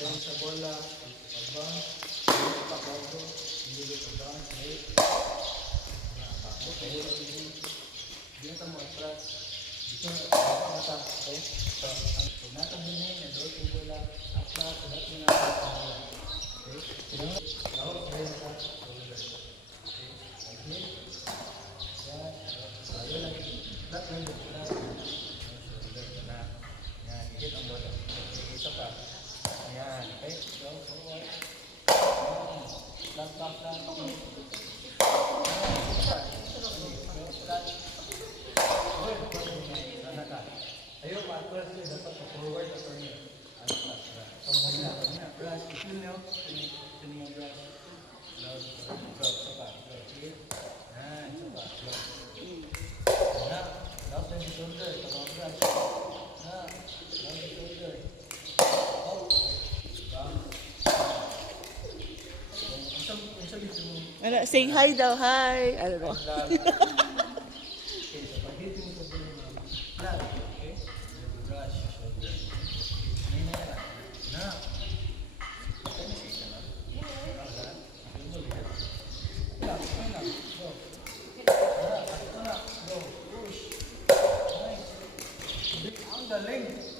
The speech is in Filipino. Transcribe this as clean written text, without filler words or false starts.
sa bola, pag-bounce, pag-bago, hindi ko bounce, hit, takbo, kayo lang din. Diyan ka mo atras. Dito na mata, okay? So, ang natang din na doon yung bola, atras, lahat mo na okay? Sinunod, ako, kayo na shoulder. Okay? Okay? Yan, tayo lagi. Lahat mo yung bola. Shoulder ka na. Yan, hit ang bola. Okay, isa pa. Ayan, okay? Go forward. Back, back, back. Okay. Ayaw pa, atras nyo. Dapat forward atras nyo. Atras. Pag na, atras. Ito nyo. Ito nyo atras. Loud. Drop. Sapa. Hit. Yan, sapa. Drop. Yan. Loud na yung shoulder. Tama atras. Yan. Loud yung shoulder. Ano, say hi daw, hi. Ano daw? Okay, so pag-hit mo sa bulo mo, flat, okay? Brush, shoulder. Nina, na. Okay, sige ka na. Flat, yun mo lihat. Flat, okay na, go. Ito na, go. Push. Nice. Ang galing.